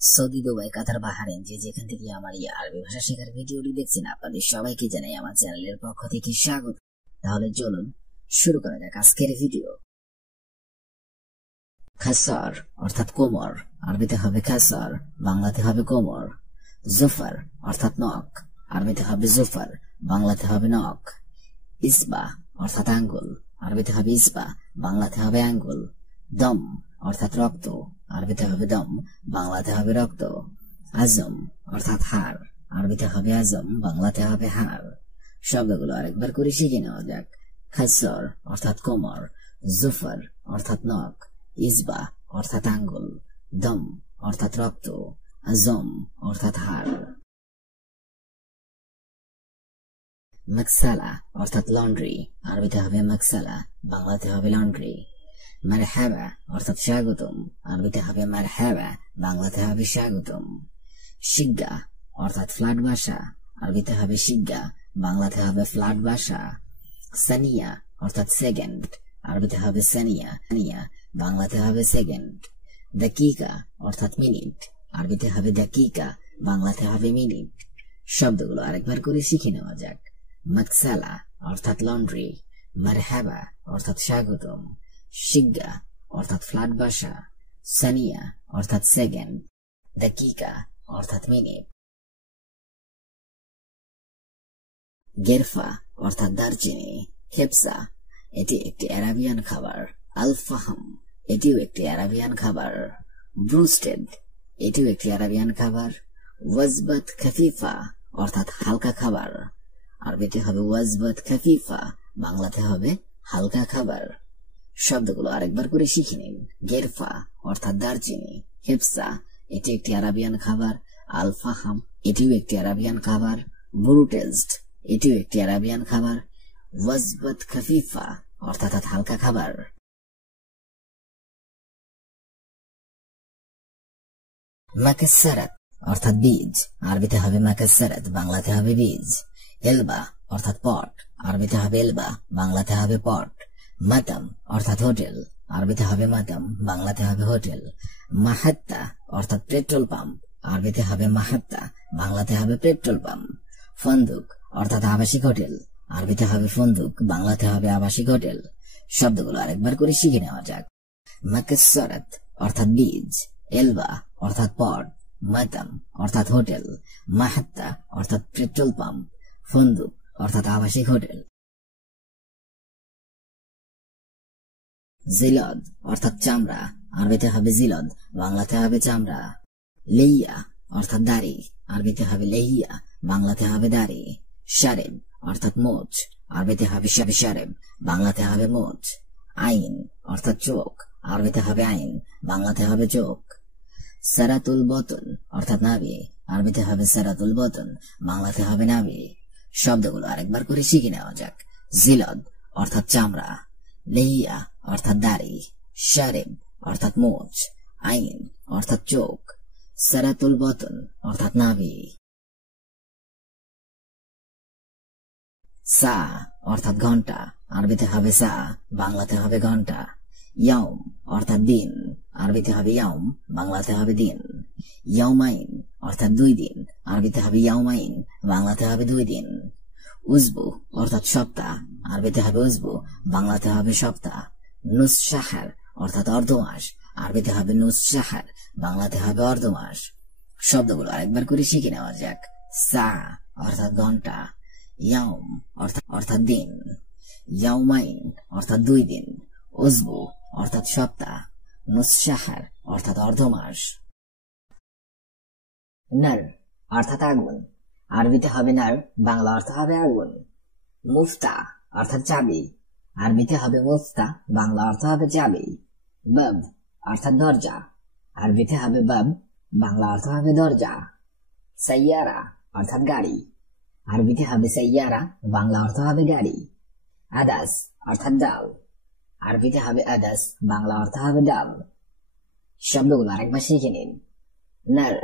Saudi, Dubai, কাতার, Bahrain যে যেখান থেকে আমার এই আরবি ভাষা শেখার ভিডিওটি দেখছেন আপনাদের সবাইকে জানাই আমার চ্যানেলের পক্ষ থেকে স্বাগত। তাহলে চলুন শুরু করা যাক আজকের ভিডিও। খাসার অর্থাৎ কোমর, আরবিতে হবে খাসার, বাংলাতে হবে কোমর। জুফার অর্থাৎ নখ, আরবিতে হবে জুফার, বাংলাতে হবে নখ। ইসবা অর্থাৎ আঙ্গুল, আরবিতে হবে ইসবা, বাংলাতে হবে আঙ্গুল। দম অর্থাৎ রক্ত, আরবিতে হবে দম, বাংলাতে হবে রক্ত। আজম অর্থাৎ হাড়, আরবিতে হবে আজম, বাংলাতে হবে হাড়। শব্দগুলো আরেকবার করে শিখে নেওয়া যাক। খাসর অর্থাৎ কোমর, জুফার অর্থাৎ নখ, ইসবা অর্থাৎ আঙ্গুল, দম অর্থাৎ রক্ত, আজম অর্থাৎ হাড়। মাকসালা অর্থাৎ লন্ড্রি, আরবিতে হবে মাকসালা, বাংলাতে হবে লন্ড্রি। মারহাবা অর্থাৎ স্বাগতম, আরবিতে হবে মারহাবা, বাংলাতে হবে স্বাগতম। শিগ্গা অর্থাৎ ফ্ল্যাট ভাষা, আরবিতে হবে শিগ্গা, বাংলাতে হবে ফ্ল্যাট ভাষা। সানিয়া অর্থাৎ সেকেন্ড, আরবিতে হবে সানিয়া, বাংলাতে হবে সেকেন্ড। দাকিকা অর্থাৎ মিনিট, আরবিতে হবে দাকিকা, বাংলাতে হবে মিনিট। শব্দগুলো আরেকবার করে শিখে নেওয়া যাক। মাকসালা অর্থাৎ লন্ড্রি, মারহাবা অর্থাৎ স্বাগতম, শিগ্গা অর্থাৎ ফ্ল্যাট ভাষা, সানিয়া অর্থাৎ সেকেন্ড, দাকিকা অর্থাৎ মিনিট। গেরফা অর্থাৎ দারচিনি। খেপসা এটি একটি আরাবিয়ান খাবার। আল ফাহাম এটিও একটি আরাবিয়ান খাবার। ব্রুস্টেড এটিও একটি আরাবিয়ান খাবার। ওয়াজবাত খাফিফা অর্থাৎ হালকা খাবার, আরবিতে হবে ওয়াজবাত খাফিফা, বাংলাতে হবে হালকা খাবার। শব্দগুলো আরেকবার করে শিখে নিন। গেরফা অর্থাৎ দারচিনি, হেফসা এটি একটি আরাবিয়ান খাবার, আল ফাহাম এটিও একটি আরাবিয়ান খাবার, ব্রুটেজড এটিও একটি আরাবিয়ান খাবার, ওয়াজবাত খাফিফা অর্থাৎ হালকা খাবার। মাকাসসারাত অর্থাৎ বীজ, আরবিতে হবে মাকাসসারাত, বাংলাতে হবে বীজ। এলবা অর্থাৎ পট, আরবিতে হবে এলবা, বাংলাতে হবে পট। মাতাম অর্থাৎ হোটেল, আরবিতে হবে মাতাম, বাংলাতে হবে হোটেল। মাহাত্তা অর্থাৎ পেট্রোল পাম্প, আরবিতে হবে মাহাত্তা, বাংলাতে হবে পেট্রোল পাম্প। ফন্দুক অর্থাৎ আবাসিক হোটেল, আরবিতে হবে ফন্দুক, বাংলাতে হবে আবাসিক হোটেল। শব্দগুলো আরেকবার করে শিখে নেওয়া যাক। মাকাসসারাত অর্থাৎ বীজ, এলবা অর্থাৎ পট, মাতাম অর্থাৎ হোটেল, মাহাত্তা অর্থাৎ পেট্রোল পাম্প, ফন্দুক অর্থাৎ আবাসিক হোটেল। জিলদ অর্থাৎ চামড়া, আরবিতে হবে জিলদ, বাংলাতে হবে চামড়া। লেইয়া অর্থাৎ দাড়ি, আরবিতে হবে লেহিয়া, বাংলাতে হবে দাড়ি। শারেব অর্থাৎ মোচ, আরবিতে হবে শারেব, বাংলাতে হবে মোচ। আইন অর্থাৎ চোখ, আরবিতে হবে আইন, বাংলাতে হবে চোখ। সারাতুল বতন অর্থাৎ নাভি, আরবিতে হবে সারাতুল বতন, বাংলাতে হবে নাভি। শব্দগুলো আরেকবার করে শিখে নেওয়া যাক। জিলদ অর্থাৎ চামড়া, লেহিয়া অর্থাৎ দাড়ি, শারেব অর্থাৎ মোচ, আইন অর্থাৎ চোখ, সারাতুল বতন অর্থাৎ নাভি। সা অর্থাৎ ঘন্টা, আরবিতে হবে সা, বাংলাতে হবে ঘন্টা। ইয়াউম অর্থাৎ দিন, আরবিতে হবে ইয়াউম, বাংলাতে হবে দিন। ইয়াউমাইন অর্থাৎ 2 দিন, আরবিতে হবে ইয়াউমাইন, বাংলাতে হবে 2 দিন। উজবু অর্থাৎ সপ্তাহ, আরবিতে হবে উজবু, বাংলাতে হবে সপ্তাহ। নুস শাহর অর্থাৎ অর্ধমাস, আরবিতে হবে নুস শাহর, বাংলাতে হবে অর্ধমাস। শব্দগুলো আরেকবার করে শিখে নেওয়া যাক। সা অর্থাৎ ঘন্টা, ইয়াউম অর্থাৎ দিন, ইয়াউমাইন অর্থাৎ 2 দিন, উজবু অর্থাৎ সপ্তাহ, নুস শাহর অর্থাৎ অর্ধমাস। নার অর্থাৎ আগুন, আরবিতে হবে নার, বাংলা অর্থ হবে আগুন। মুফতা অর্থাৎ চাবি, আরবিতে হবে মুফতা, বাংলা অর্থ হবে চাবি। বাব অর্থাৎ দরজা, আরবিতে হবে বাব, বাংলা অর্থ হবে দরজা। সাইয়ারা অর্থাৎ গাড়ি, আরবিতে হবে সাইয়ারা, বাংলা অর্থ হবে গাড়ি। আদাস অর্থাৎ ডাল, আরবিতে হবে আদাস, বাংলা অর্থ হবে ডাল। শব্দগুলো আরেকবার শিখে নিন। নার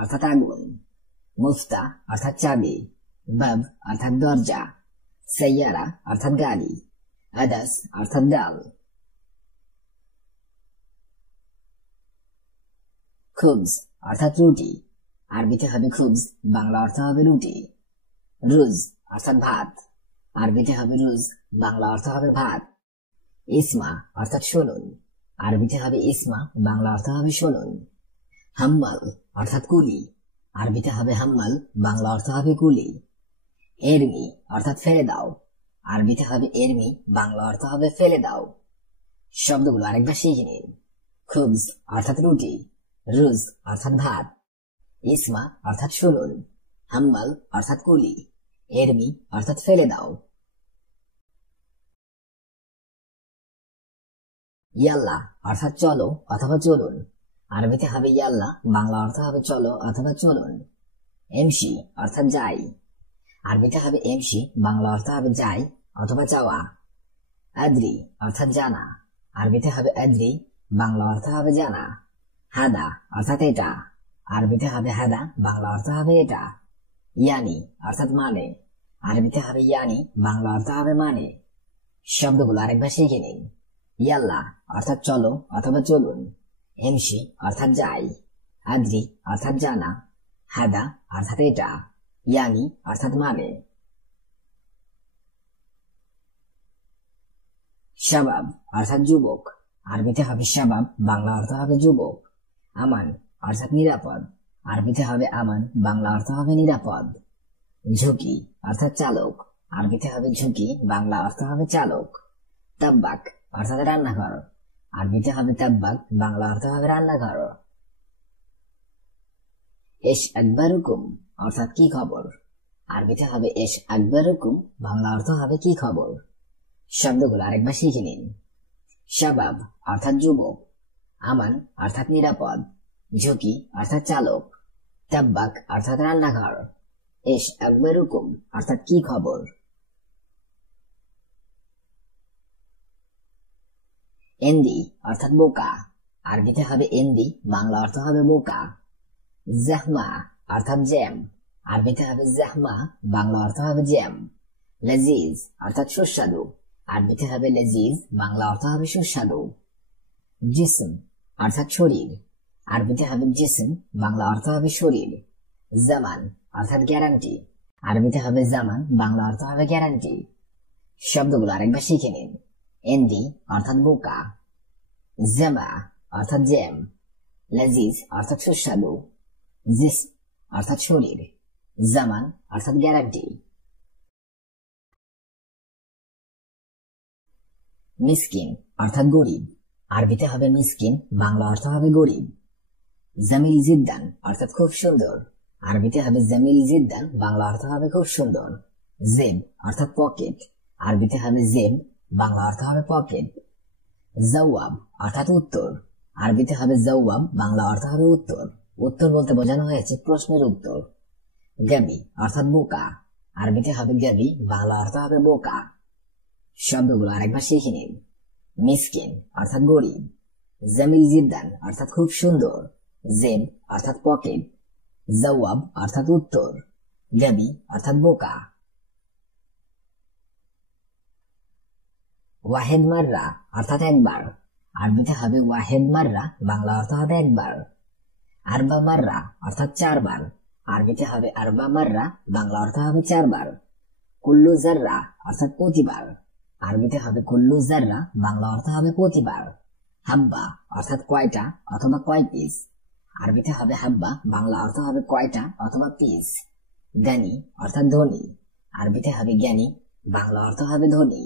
অর্থাৎ আগুন, মুফতা অর্থাৎ চাবি, বাব অর্থাৎ দরজা, সাইয়ারা অর্থাৎ গাড়ি, আদাস অর্থাৎ ডাল। খুবজ অর্থাৎ রুটি, আরবিতে হবে খুবজ, বাংলা অর্থ হবে রুটি। রুজ অর্থাৎ ভাত, আরবিতে হবে রুজ, বাংলা অর্থ হবে ভাত। ইসমা অর্থাৎ শুনুন, আরবিতে হবে ইসমা, বাংলা অর্থ হবে শুনুন। হাম্মাল অর্থাৎ কুলি, আরবিতে হবে হাম্মাল, বাংলা অর্থ হবে কুলি। এরমি অর্থাৎ ফেলে দাও, আরবিতে হবে এরমি, বাংলা অর্থ হবে ফেলে দাও। শব্দগুলো আরেকবার শিখে নিন। খুবজ অর্থাৎ রুটি, রুজ অর্থাৎ ভাত, ইসমা অর্থাৎ শুনুন, হাম্মাল অর্থাৎ কুলি, এরমি অর্থাৎ ফেলে দাও। ইয়াল্লা অর্থাৎ চলো অথবা চলুন, আরবিতে হবে ইয়াল্লা, বাংলা অর্থ হবে চলো অথবা চলুন। এমসি অর্থাৎ যাই, আরবিতে হবে এমসি, বাংলা অর্থ হবে যাই অথবা যাওয়া। আদ্রি অর্থাৎ জানা, আরবিতে হবে আদ্রি, বাংলা অর্থ হবে জানা। হাদা অর্থাৎ এটা, আরবিতে হবে হাদা, বাংলা অর্থ হবে এটা। ইয়ানি অর্থাৎ মানে, আরবিতে হবে ইয়ানি, বাংলা অর্থ হবে মানে। শব্দগুলো আরেকবার শিখে নিন। ইয়াল্লা অর্থাৎ চলো অথবা চলুন, এমসি অর্থাৎ যাই, আদ্রি অর্থাৎ জানা, হাদা অর্থাৎ এটা, ইয়ানি অর্থাৎ মানে। শাবাব অর্থাৎ যুবক, আরবিতে হবে শাবাব, বাংলা অর্থ হবে যুবক। আমান অর্থাৎ নিরাপদ, আরবিতে হবে আমান, বাংলা অর্থ হবে নিরাপদ। ঝুঁকি অর্থাৎ চালক, আরবিতে হবে ঝুঁকি, বাংলা অর্থ হবে চালক। তাব্বাক অর্থাৎ রান্নাঘর, আরবিতে হবে তাব্বাক, বাংলা অর্থ হবে রান্নাঘর। এশ আকবরুকুম অর্থাৎ কি খবর, আরবিতে হবে এশ আকবরুকুম, বাংলা অর্থ হবে কি খবর। শব্দগুলো আরেকবার শিখে নিন। শাবাব অর্থাৎ যুবক, আমান অর্থাৎ নিরাপদ, ঝুঁকি অর্থাৎ চালক, তাব্বাক অর্থাৎ রান্নাঘর, এশ আকবরুকুম অর্থাৎ কি খবর। এন্দি অর্থাৎ বোকা, আরবিতে হবে এন্দি, বাংলা অর্থ হবে বোকা। জাহমা অর্থাৎ জ্যাম, আরবিতে হবে জাহমা, বাংলা অর্থ হবে জ্যাম। লজিজ অর্থাৎ সুস্বাদু, আরবিতে হবে লজিজ, বাংলা অর্থ হবে সুস্বাদু। জিসম অর্থাৎ শরীর, আরবিতে হবে জিসম, বাংলা অর্থ হবে শরীর। জামান অর্থাৎ গ্যারান্টি, আরবিতে হবে জামান, বাংলা অর্থ হবে গ্যারান্টি। শব্দগুলো আরেকবার শিখে নিন। এন্দি অর্থাৎ বোকা, জামা অর্থাৎ জ্যাম, লজিজ অর্থাৎ সুস্বাদু, জিসম অর্থাৎ শরীর, জামান অর্থাৎ গ্যারান্টি। মিসকিন অর্থাৎ গরিব, আরবিতে হবে মিসকিন, বাংলা অর্থ হবে গরিব। জামিল জিদ্দান অর্থাৎ খুব সুন্দর, আরবিতে হবে জামিল জিদ্দান, বাংলা অর্থ হবে খুব সুন্দর। জেব অর্থাৎ পকেট, আরবিতে হবে জেব, বাংলা অর্থ হবে পকেট। জওয়াব অর্থাৎ উত্তর, আরবিতে হবে জওয়াব, বাংলা অর্থ হবে উত্তর। উত্তর বলতে বোঝানো হয়েছে প্রশ্নের উত্তর। গাবি অর্থাৎ বোকা, আরবিতে হবে গাবি, বাংলা অর্থ হবে বোকা। শব্দগুলো আরেকবার শিখে নিন। মিসকিন অর্থাৎ গরিব, জামিল জিদ্দান অর্থাৎ খুব সুন্দর, জেব অর্থাৎ পকেট, জওয়াব অর্থাৎ উত্তর, গাবি অর্থাৎ বোকা। ওয়াহেদ মাররা অর্থাৎ একবার, আরবিতে হবে ওয়াহেদ মাররা, বাংলা অর্থ হবে একবার। আরবা মাররা অর্থাৎ চারবার, আরবিতে হবে আরবা মাররা, বাংলা অর্থ হবে চারবার। কুল্লু জাররা অর্থাৎ প্রতিবার, আরবিতে হবে কুল্লু জাররা, বাংলা অর্থ হবে প্রতিবার। হাব্বা অর্থাৎ কয়টা অথবা কয় পিস, আরবিতে হবে হাব্বা, বাংলা অর্থ হবে কয়টা অথবা পিস। জ্ঞানী অর্থাৎ ধনী, আরবিতে হবে জ্ঞানী, বাংলা অর্থ হবে ধনী।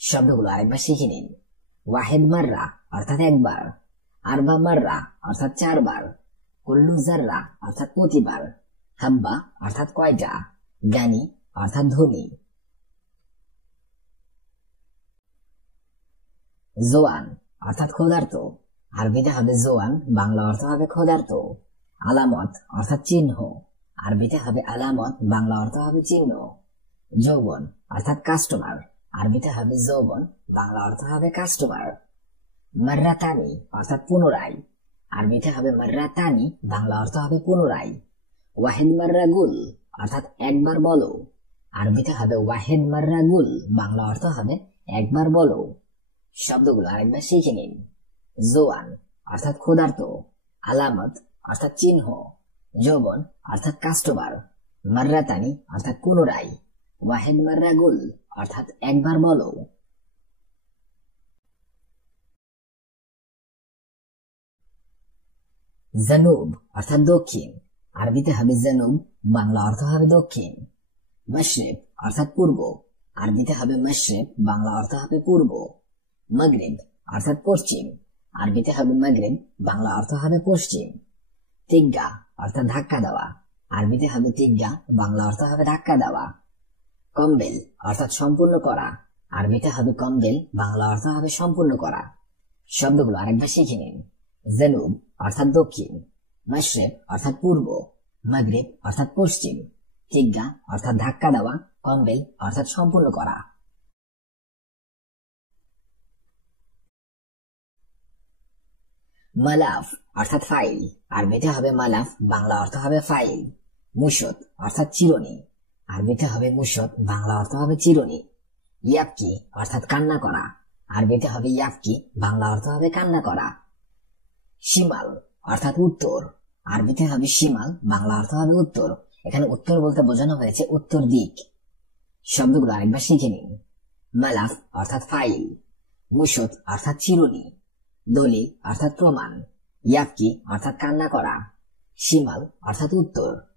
শব্দগুলো আরেকবার শিখে নিন। ওয়াহেদ মাররা অর্থাৎ একবার, আরবা মাররা অর্থাৎ চারবার, কুল্লু জাররা অর্থাৎ প্রতিবার, হাব্বা অর্থাৎ কয়টা, জ্ঞানী অর্থাৎ ধনী। জোয়ান অর্থাৎ ক্ষুধার্ত, আরবিতে হবে জোয়ান, বাংলা অর্থ হবে ক্ষুধার্ত। আলামত অর্থাৎ চিহ্ন, আরবিতে হবে আলামত, বাংলা অর্থ হবে চিহ্ন। যৌবন অর্থাৎ কাস্টমার, আরবিতে হবে যৌবন, বাংলা অর্থ হবে কাস্টমার। মাররাতানি অর্থাৎ পুনরায়, আরবিতে হবে মাররাতানি, বাংলা অর্থ হবে পুনরায়। ওয়াহেদ মাররা গুল অর্থাৎ একবার বলো, আরবিতে হবে ওয়াহেদ মাররা গুল, বাংলা অর্থ হবে একবার বলো। শব্দগুলো আরেকবার শিখে নিন। জোয়ান অর্থাৎ ক্ষুধার্ত, আলামত অর্থাৎ চিহ্ন, যৌবন অর্থাৎ কাস্টমার, মাররাতানি অর্থাৎ পুনরায়, ওয়াহেদ মাররা গুল অর্থাৎ একবার বলো। জানুব অর্থাৎ দক্ষিণ, আরবিতে হবে জানুব, বাংলা অর্থ হবে দক্ষিণ। মাশরিব অর্থাৎ পূর্ব, আরবিতে হবে মাশরিব, বাংলা অর্থ হবে পূর্ব। মাগরিব অর্থাৎ পশ্চিম, আরবিতে হবে মাগরিব, বাংলা অর্থ হবে পশ্চিম। তিগ্গা অর্থাৎ ধাক্কা দেওয়া, আরবিতে হবে তিগ্গা, বাংলা অর্থ হবে ধাক্কা দেওয়া। কম্বেল অর্থাৎ সম্পূর্ণ করা, আরবিতে হবে কম্বেল, বাংলা অর্থ হবে সম্পূর্ণ করা। শব্দগুলো আরেকবার শিখে নিন। জানুব অর্থাৎ দক্ষিণ, মাশরিব অর্থাৎ পূর্ব, মাগরিব অর্থাৎ পশ্চিম, তিগ্গা অর্থাৎ ধাক্কা দেওয়া, কম্বেল অর্থাৎ সম্পূর্ণ করা। মালাফ অর্থাৎ ফাইল, আরবিতে হবে মালাফ, বাংলা অর্থ হবে ফাইল। মুশত অর্থাৎ চিরুনি, আরবিতে হবে মুশত, বাংলা অর্থ হবে চিরুনি। ইয়াবকি অর্থাৎ কান্না করা, আরবিতে হবে ইয়াবকি, বাংলা অর্থ হবে কান্না করা। শিমাল অর্থাৎ উত্তর, আরবিতে হবে শিমাল, বাংলা অর্থ হবে উত্তর। এখানে উত্তর বলতে বোঝানো হয়েছে উত্তর দিক। শব্দগুলো আরেকবার শিখে নিন। মালাফ অর্থাৎ ফাইল, মুশত অর্থাৎ চিরুনি, দলিল অর্থাৎ প্রমাণ, ইয়াবকি অর্থাৎ কান্না করা, শিমাল অর্থাৎ উত্তর।